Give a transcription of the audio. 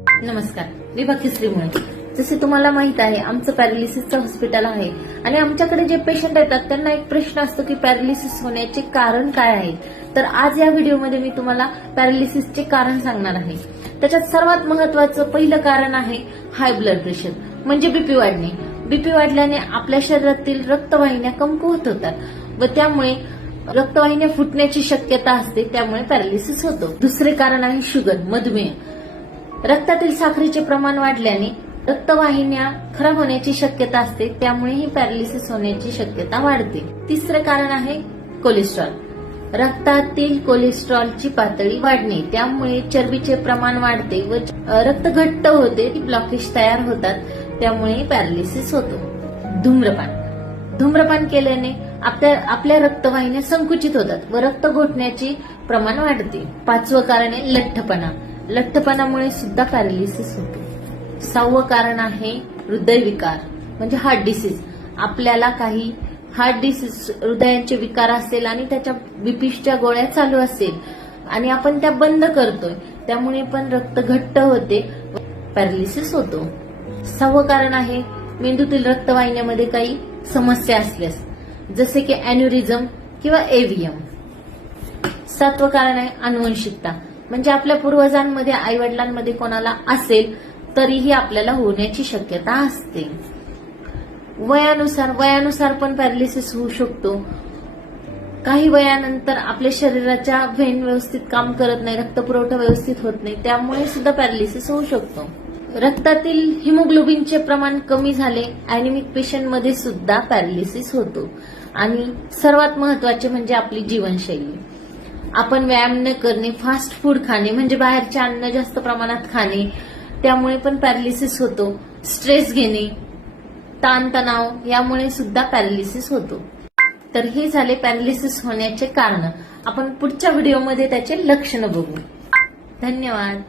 नमस्कार, मी भाग्यश्री मुळे. जसे तुम्हाला माहित आहे, आमचं पॅरालिसिसचं हॉस्पिटल आहे आणि आमच्याकडे जे पेशंट येतात त्यांना एक प्रश्न असतो की पॅरालिसिस होण्याचे कारण काय आहे. तर आज या व्हिडिओमध्ये मी तुम्हाला पॅरालिसिसचे कारण सांगणार आहे. त्याच्यात सर्वात महत्वाचं पहिलं कारण आहे हाय ब्लड प्रेशर, म्हणजे बीपी वाढणे. बीपी वाढल्याने आपल्या शरीरातील रक्तवाहिन्या कमकुवत होतात व त्यामुळे रक्तवाहिन्या फुटण्याची शक्यता असते, त्यामुळे पॅरालिसिस होतो. दुसरे कारण आहे शुगर, मधुमेह. रक्तातील साखरेचे प्रमाण वाढल्याने रक्तवाहिन्या खराब होण्याची शक्यता असते, त्यामुळेही पॅरालिसिस होण्याची शक्यता वाढते. तिसरे कारण आहे कोलेस्ट्रॉल. रक्तातील कोलेस्ट्रॉलची पातळी वाढणे, त्यामुळे चरबीचे प्रमाण वाढते व रक्त घट्ट होते, ब्लॉकेज तयार होतात, त्यामुळे पॅरालिसिस होतो. धूम्रपान केल्याने आपल्या रक्तवाहिन्या संकुचित होतात व रक्त घोटण्याचे प्रमाण वाढते. पाचवं कारण आहे लठ्ठपणा. लठ्ठपणामुळे सुद्धा पॅरालिसिस होतो. सहावं कारण आहे हृदयविकार, म्हणजे हार्ट डिसीज. आपल्याला काही हार्ट डिसीज, हृदयाचे विकार असेल आणि त्याच्या बीपीच्या गोळ्या चालू असेल आणि आपण त्या बंद करतोय, त्यामुळे पण रक्त घट्ट होते, पॅरालिसिस होतो. सहावं कारण आहे मेंदूतील रक्तवाहिन्यामध्ये काही समस्या असल्यास, जसे की अॅन्युरिझम किंवा एव्हीएम. सातवं कारण आहे अनुवंशिकता, म्हणजे आपल्या पूर्वजांमध्ये, आईवडिलांमध्ये कोणाला असेल तरीही आपल्याला होण्याची शक्यता असते. वयानुसार पण पॅरालिसिस होऊ शकतो. काही वयानंतर आपल्या शरीराच्या व्हेन व्यवस्थित काम करत नाही, रक्तपुरवठा व्यवस्थित होत नाही, त्यामुळे सुद्धा पॅरालिसिस होऊ शकतो. रक्तातील हिमोग्लोबिनचे प्रमाण कमी झाले, अॅनिमिक पेशंटमध्ये सुद्धा पॅरालिसिस होतो. आणि सर्वात महत्वाचे म्हणजे आपली जीवनशैली. आपण व्यायाम न करणे, फास्ट फूड खाणे, म्हणजे बाहेरचे अन्न जास्त प्रमाणात खाणे, त्यामुळे पण पॅरालिसिस होतो. स्ट्रेस घेणे, ताणतणाव, यामुळे सुद्धा पॅरालिसिस होतो. तर हे झाले पॅरालिसिस होण्याचे कारण. आपण पुढच्या व्हिडिओमध्ये त्याचे लक्षणं बघू. धन्यवाद.